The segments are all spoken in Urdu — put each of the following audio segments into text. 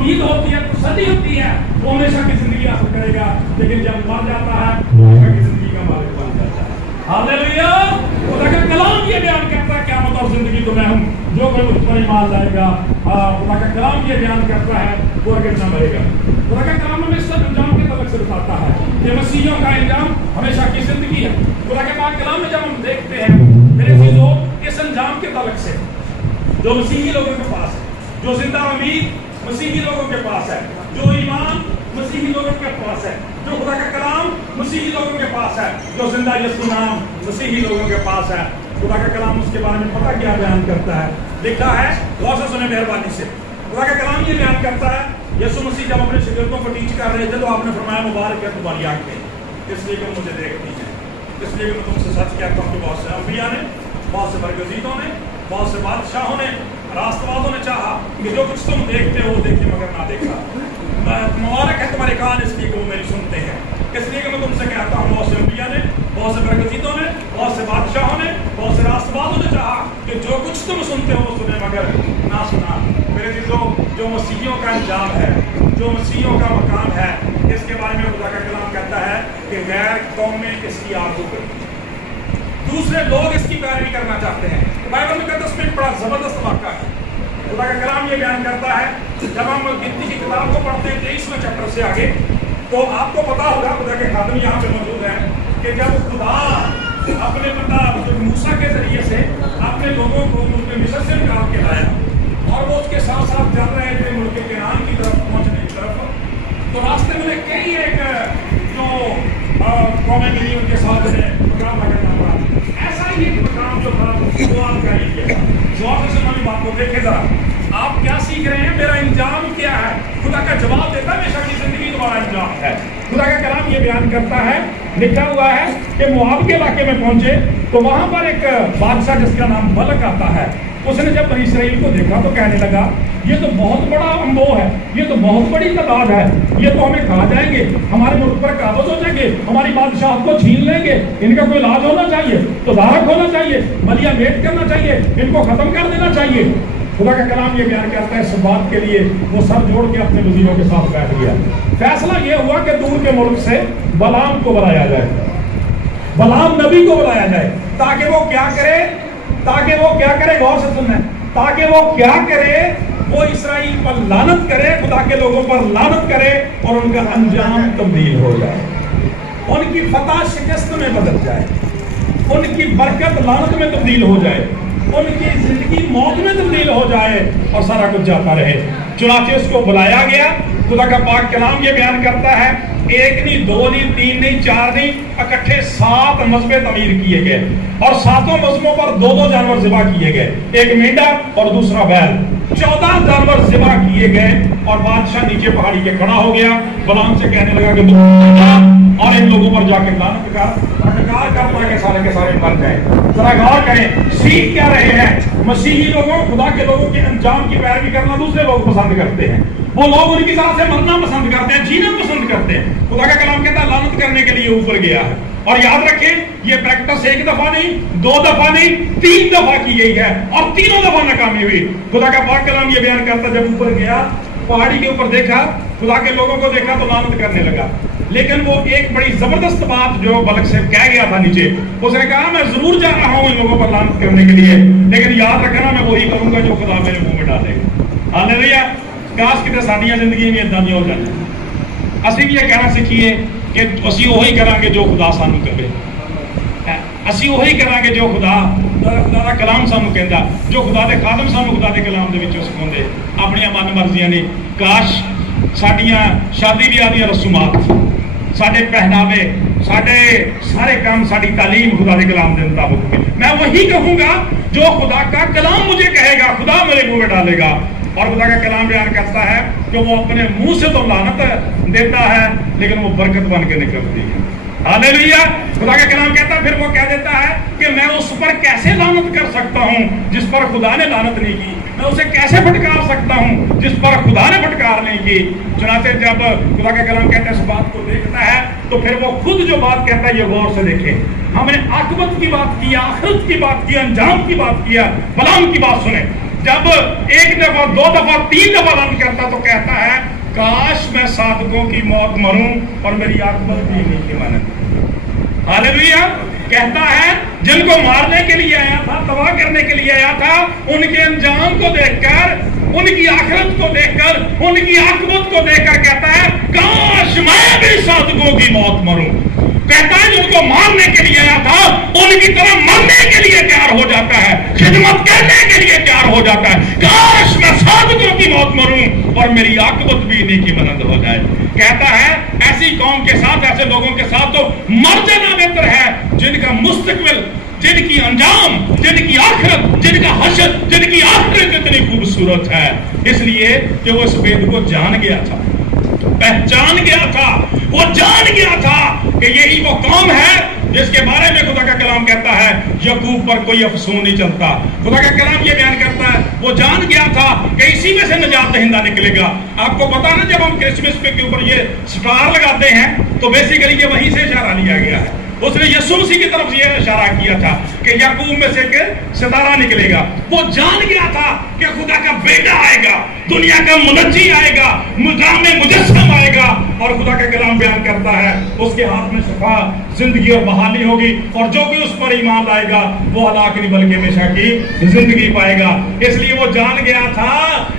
امید ہوتی ہے، تسلی ہوتی ہے، وہ ہمیشہ کی زندگی حاصل کرے گا، لیکن جب مر جاتا ہے ہمیشہ کی زندگی کا مالک بن جاتا ہے۔ ہاللیلویا! خدا کا کلام یہ بیان کرتا ہے قیامت اور زندگی تو میں ہوں، جو کوئی مجھ پر ایمان لائے گا، خدا کا کلام یہ بیان کرتا ہے وہ اگر نہ مرے گا۔ خدا کا کلام ہمیں سب انجام کے تعلق سے بتاتا ہے کہ مسیحیوں کا انجام ہمیشہ کی زندگی ہے۔ خدا کے پاک کلام میں جب ہم دیکھتے ہیں میرے عزیزو اس انجام کے تعلق سے جو مسیحی لوگوں کے پاس ہے، جو زندہ امید مسیحی لوگوں کے پاس ہے، جو ایمان مسیحی لوگوں کے پاس ہے، جو خدا کا کلام مسیحی لوگوں کے پاس ہے، جو زندہ یسوع نام مسیحی لوگوں کے پاس ہے، خدا کا کلام اس کے بارے میں پتہ کیا بیان کرتا ہے؟ لکھا ہے، غور سے سنیں مہربانی سے، خدا کا کلام یہ بیان کرتا ہے یسوع مسیح جب اپنے شاگردوں کو ٹیچ کر رہے تھے تو آپ نے فرمایا مبارک ہے تمہاری آنکھیں اس لیے کہ مجھے دیکھتی ہیں، اس لیے کہ میں تم سے سچ کہتا ہوں کہ بہت سے انبیاء نے، بہت سے برگزیدوں نے، بہت سے بادشاہوں نے، راست بازوں نے چاہا کہ جو کچھ تم دیکھتے ہو وہ دیکھے مگر نہ دیکھا۔ مبارک ہے تمہارے کان اس لیے کہ وہ میری سنتے ہیں، اس لیے کہ میں تم سے کہتا ہوں بہت سے انبیاء نے، بہت سے برگزیدوں نے، بہت سے بادشاہوں نے، بہت سے راست بازوں نے چاہا کہ جو کچھ تم سنتے ہو وہ سنے مگر نہ سنا۔ میرے عزیزو، جو مسیحیوں کا انجام ہے، جو مسیحیوں کا مقام ہے، اس کے بارے میں خدا کا کلام کہتا ہے کہ غیر قومیں اس کی آرزو کرتی ہیں، دوسرے لوگ اس کی پیروی کرنا چاہتے ہیں۔ بائبل میں کہتا ہے اس میں ایک بڑا زبردست واقعہ ہے۔ خدا کا کلام یہ بیان کرتا ہے جب ہم گنتی کی کتاب کو پڑھتے ہیں 23ویں چیپٹر سے آگے تو آپ کو پتا ہوگا، خدا کے خادم یہاں پہ موجود ہیں، کہ جب خدا اپنے بندہ موسیٰ کے ذریعے سے اپنے لوگوں کو ملک مصر سے نکال کے لایا اور وہ اس کے ساتھ ساتھ چل رہے تھے ملک کنعان کی طرف پہنچنے کی طرف، تو راستے میں کئی ایک جو قومیں ملی ان کے ساتھ مقام کرنا پڑا۔ ایسا ہی ایک مقام جو تھا وہ آپ کا ہی کیا جواب سے ہماری بات کو دیکھیں ذرا، آپ کیا سیکھ رہے ہیں؟ میرا انجام کیا ہے؟ خدا کا جواب دیتا ہے ہمیشہ کی زندگی تمہارا انجام ہے۔ خدا کا کلام یہ بیان کرتا ہے، لکھا ہوا ہے کہ مواب کے علاقے میں پہنچے تو وہاں پر ایک بادشاہ جس کا نام بلک آتا ہے، اس نے جب بنی اسرائیل کو دیکھا تو کہنے لگا یہ تو بہت بڑا انبو ہے، یہ تو بہت بڑی تعداد ہے، یہ تو ہمیں کھا جائیں گے، ہمارے ملک پر قابض ہو جائیں گے، ہماری بادشاہت کو چھین لیں گے، ان کا کوئی علاج ہونا چاہیے، تدارک ہونا چاہیے، ملیا میٹ کرنا چاہیے، ان کو ختم کر دینا چاہیے۔ خدا کا کلام یہ بیان کرتا ہے اس بات کے لیے وہ سر جوڑ کے اپنے وزیروں کے ساتھ بیٹھ گیا۔ فیصلہ یہ ہوا کہ دور کے ملک سے بلام کو بلایا جائے، بلام نبی کو بلایا جائے تاکہ وہ کیا کرے، غور سے سننا ہے، تاکہ وہ کیا کرے، وہ اسرائیل پر لعنت کرے، خدا کے لوگوں پر لعنت کرے اور ان کا انجام تبدیل ہو جائے، ان کی فتح شکست میں بدل جائے، ان کی برکت لعنت میں تبدیل ہو جائے، ان کی زندگی موت میں تبدیل ہو جائے اور سارا کچھ جاتا رہے۔ چنانچہ اس کو بلایا گیا۔ خدا کا پاک کلام یہ بیان کرتا ہے ایک نہیں، دو نہیں، تین نہیں، چار نہیں، اکٹھے 7 مذبح تعمیر کیے گئے اور 7 مذبحوں پر 2 جانور ذبح کیے گئے، ایک مینڈا اور دوسرا بیل، 14 جانور ذبح کیے گئے اور بادشاہ نیچے پہاڑی کے کھڑا ہو گیا، بلام سے کہنے لگا کہ اور ان لوگوں پر جا کے لعنت کرتا کہ سارے کے سارے مر جائیں۔ ذرا غور کریں، سیکھ کیا رہے ہیں؟ مسیحی لوگوں، خدا کے لوگوں کے انجام کی پیروی کرنا دوسرے لوگ پسند کرتے ہیں، وہ لوگ ان کی طرح سے مرنا پسند کرتے ہیں، جینا پسند کرتے ہیں۔ خدا کا کلام کہتا ہے لعنت کرنے کے لیے اوپر گیا ہے، اور یاد رکھیں یہ پریکٹس 1 دفعہ نہیں، 2 دفعہ نہیں، 3 دفعہ کی گئی ہے اور تینوں دفعہ ناکامی ہوئی۔ خدا کا پاک کلام یہ بیان کرتا ہے جب اوپر گیا، پہاڑی کے اوپر دیکھا، خدا کے لوگوں کو دیکھا تو لعنت کرنے لگا، لیکن وہ ایک بڑی زبردست بات جو بلک سے کہہ گیا تھا نیچے، اس نے کہا میں ضرور جا رہا ہوں ان لوگوں پر لعنت کرنے کے لیے، لیکن یاد رکھنا میں وہی کروں گا جو خدا میرے منہ میں ڈالے گا۔ ہاللیلویا! کاش کتے ساڈیاں زندگیاں بھی اداں ہو جائیں، اسی بھی یہ کہنا سیکھیے کہ اسی وہی کریں گے جو خدا سانو کہے، اسی وہی کریں گے جو خدا دا کلام سانو کہندا، جو خدا دے خادم سانو خدا دے کلام دے وچوں سکھاوندے، اپنی من مرضیاں نے۔ کاش ساڈیاں شادی بیاہ دی رسومات، ساڈے پہناوے، ساڈے سارے کام، ساری تعلیم خدا کے کلام کے مطابق ہوگی۔ میں وہی کہوں گا جو خدا کا کلام مجھے کہے گا، خدا میرے منہ میں ڈالے گا۔ اور خدا کا کلام بیان کرتا ہے کہ وہ اپنے منہ سے تو لعنت دیتا ہے لیکن وہ برکت بن کے نکلتی ہے۔ ہاللیلویا! خدا کا کلام کہتا ہے پھر وہ کہہ دیتا ہے کہ میں اس پر کیسے لعنت کر سکتا ہوں جس پر خدا نے لعنت نہیں کی، میں اسے کیسے پھٹکار سکتا ہوں جس پر خدا نے پھٹکار نہیں کی۔ چنانچہ جب خدا کا کلام کہتا ہے اس بات کو دیکھتا ہے تو پھر وہ خود جو بات کہتا ہے یہ غور سے دیکھے۔ ہم نے عاقبت کی بات کی، آخرت کی بات کی، انجام کی بات کیا، بلام کی بات سنیں۔ جب ایک دفعہ 2 دفعہ 3 دفعہ لعنت کرتا تو کہتا ہے کاش میں صادقوں کی موت مروں اور میری عاقبت بھی نہیں کی مانند۔ ہاللیلویا۔ کہتا ہے جن کو مارنے کے لیے آیا تھا، تباہ کرنے کے لیے آیا تھا، ان کے انجام کو دیکھ کر، ان کی آخرت کو دیکھ کر، ان کی عاقبت کو دیکھ کر کہتا ہے کاش میں بھی صادقوں کی موت مروں۔ کہتا ہے جن کو مارنے کے لیے آیا تھا ان کی طرح مرنے کے لیے تیار ہو جاتا ہے، خدمت کرنے کے لیے تیار ہو جاتا ہے۔ کاش میں صادقوں کی موت مروں اور میری عاقبت بھی انہیں کی مانند ہو جائے۔ کہتا ہے ایسی قوم کے ساتھ، ایسے لوگوں کے ساتھ تو مر جانا بہتر ہے جن کا مستقبل، جن کی انجام، جن کی آخرت، جن کا حشر، جن کی آخرت اتنی خوبصورت ہے، اس لیے کہ وہ اس بید کو جان گیا تھا، پہچان گیا تھا، وہ جان گیا تھا کہ یہی وہ قوم ہے جس کے بارے میں خدا کا کلام کہتا ہے یعقوب پر کوئی افسون نہیں چلتا۔ خدا کا کلام یہ بیان کرتا ہے وہ جان گیا تھا کہ اسی میں سے نجات دہندہ نکلے گا۔ آپ کو پتا نا جب ہم کرسمس کے اوپر یہ سٹار لگاتے ہیں تو بیسیکلی یہ وہیں سے اشارہ لیا گیا ہے۔ اس نے یسوع مسیح کی طرف یہ اشارہ کیا تھا کہ یعقوب میں سے ایک ستارہ نکلے گا۔ وہ جان گیا تھا کہ خدا کا بیٹا آئے گا، دنیا کا منجی آئے گا، مقام مجسم آئے گا، اور خدا کا کلام بیان کرتا ہے اس کے ہاتھ میں شفا، زندگی اور بحالی ہوگی، اور جو بھی اس پر ایمان لائے گا وہ ہلاک نہیں بلکہ ہمیشہ کی زندگی پائے گا۔ اس لیے وہ جان گیا تھا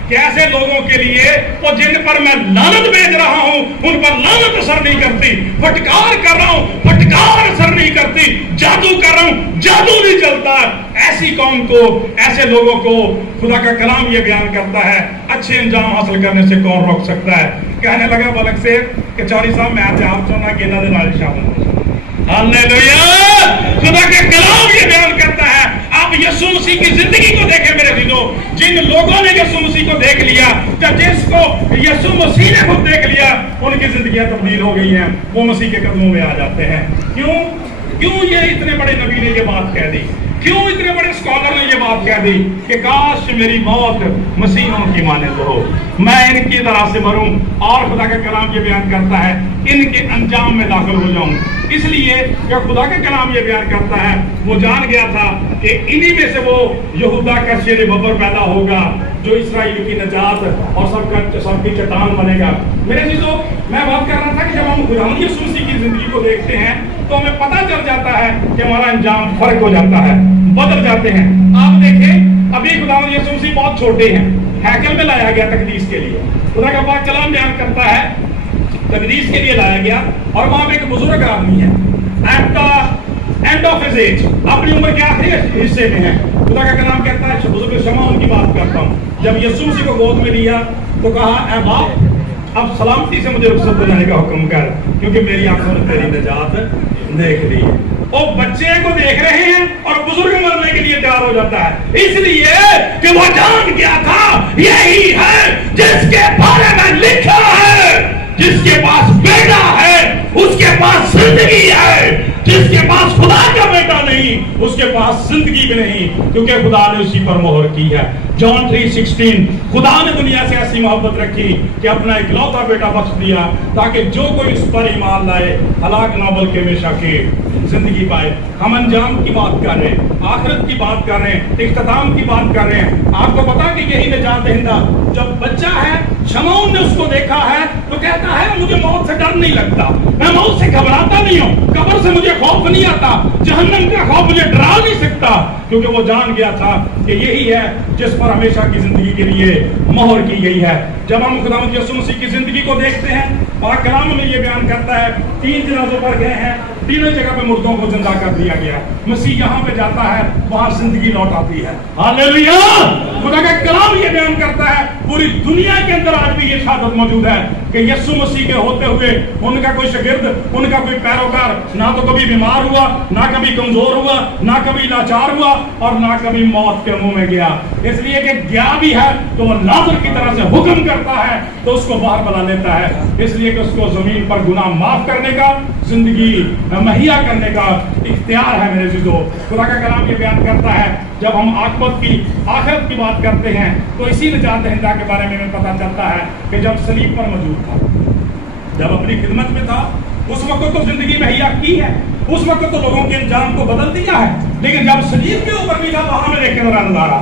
کہ ایسے لوگوں کے لیے وہ جن پر میں لعنت بھیج رہا ہوں ان پر لعنت اثر نہیں کرتی، پھٹکار کر رہا ہوں پھٹکار اثر نہیں کرتی، جادو کر رہا ہوں جادو نہیں چلتا۔ ایسی قوم کو، ایسے لوگوں کو خدا کا کلام یہ بیان کرتا ہے اچھے انجام حاصل کرنے سے کون روک سکتا ہے۔ کہنے لگا بلک سے کہ چوری صاحب میں آج آپ چاہنا کہ انہوں نے نال شامل ہو۔ ہاللیلویا۔ خدا کا کلام یہ بیان کرتا ہے آپ یسوع مسیح کی زندگی کو دیکھیں میرے عزیزو، جن لوگوں نے یسوع مسیح کو دیکھ لیا، جس کو یسوع مسیح نے خود دیکھ لیا، ان کی زندگیاں تبدیل ہو گئی ہیں، وہ مسیح کے قدموں میں آ جاتے ہیں۔ کیوں یہ اتنے بڑے نبی نے یہ بات کہہ دی؟ کیوں اتنے بڑے اسکالر نے یہ بات کہہ دی کہ کاش میری موت مسیحوں کی مانند ہو، میں ان کی طرح سے مروں، اور خدا کا کلام یہ بیان کرتا ہے ان کے انجام میں داخل ہو جاؤں۔ اس لیے کہ خدا کا کلام یہ بیان کرتا ہے وہ جان گیا تھا کہ انہی میں سے وہ یہودا کا شیر ببر پیدا ہوگا جو اسرائیل کی نجات اور سب کی چٹان بنے گا۔ میرے چیزوں میں بات کر رہا تھا کہ جب ہم خداوند یسوع مسیح کی زندگی کو دیکھتے ہیں تو ہمیں پتہ چل جاتا ہے کہ ہمارا انجام فرق ہو جاتا ہے، بدل جاتے ہیں۔ آپ دیکھیں ابھی خداوند یسوع مسیح بہت چھوٹے ہیں، ہیکل میں لایا گیا تقدیس کے لیے، خدا کا پاک کلام بیان کرتا ہے تقدیس کے لیے لایا گیا، اور وہاں پہ ایک بزرگ آدمی ہے at the end of his age, اپنی عمر کے آخری حصے میں ہے۔ خدا کا کلام کہتا ہے بزرگ شمعون کی بات کرتا ہوں، جب یسوع مسیح کو گود میں لیا تو کہا اے باپ اب سلامتی سے مجھے رخصت ہو جانے کا حکم کر، کیونکہ میری آنکھوں نے تیری نجات دیکھ لی۔ وہ بچے کو دیکھ رہے ہیں اور بزرگ مرنے کے لیے تیار ہو جاتا ہے، اس لیے کہ وہ جان گیا تھا یہی ہے جس کے بارے میں لکھا ہے جس کے پاس بیٹا ہے اس کے پاس زندگی ہے، جس کے پاس خدا کا بیٹا نہیں اس کے پاس زندگی بھی نہیں، کیونکہ خدا نے اسی پر مہر کی ہے۔ جان 3:16 خدا نے دنیا سے ایسی محبت رکھی کہ اپنا اکلوتا بیٹا بخش دیا تاکہ جو کوئی اس پر ایمان لائے ہلاک نہ بلکہ ہمیشہ کی زندگی پائے۔ ہم انجام کی بات کر رہے ہیں، آخرت کی بات کر رہے ہیں، اختتام کی بات کر رہے ہیں۔ آپ کو پتا کہ یہی نجات دہندہ جب بچہ ہے، شمعون نے اس کو دیکھا ہے تو کہتا ہے مجھے موت سے ڈر نہیں لگتا، میں موت سے گھبراتا نہیں ہوں، قبر سے مجھے خوف نہیں آتا، جہنم کا خوف مجھے ڈرا نہیں سکتا، کیونکہ وہ جان گیا تھا کہ یہی ہے جس پر ہمیشہ کی زندگی کے لیے مہر کی گئی ہے۔ جب ہم خداوند یسوع مسیح کی زندگی کو دیکھتے ہیں، پاک کلام میں یہ بیان کرتا ہے 3 جنازوں پر گئے ہیں، تینوں جگہ پہ مردوں کو زندہ کر دیا گیا۔ مسیح جہاں پہ جاتا ہے وہاں زندگی لوٹ آتی ہے۔ ہاللیلویا۔ خدا کا کلام یہ بیان کرتا ہے پوری دنیا کے اندر آج بھی یہ شہادت موجود ہے کہ یسوع مسیح کے ہوتے ہوئے ان کا کوئی شاگرد، ان کا کوئی پیروکار نہ تو کبھی بیمار ہوا، نہ کبھی کمزور ہوا، نہ کبھی لاچار ہوا، اور نہ کبھی موت کے منہ میں گیا۔ اس لیے کہ گیا بھی ہے تو وہ لازر کی طرح سے حکم کرتا ہے تو اس کو باہر بلا لیتا ہے، اس لیے کہ اس کو زمین پر گناہ معاف کرنے کا، زندگی مہیا کرنے کا اختیار ہے۔ میرے عزیزو خدا کا کلام یہ بیان کرتا ہے جب ہم عاقبت کی، آخرت کی بات کرتے ہیں تو اسی نجات دہندہ کے بارے میں ہمیں پتہ چلتا ہے کہ جب صلیب پر موجود تھا، جب اپنی خدمت میں تھا، اس وقت تو زندگی مہیا کی ہے، اس وقت تو لوگوں کے انجام کو بدل دیا ہے، لیکن جب صلیب کے اوپر بھی تھا وہاں میں دیکھ کے نظارہ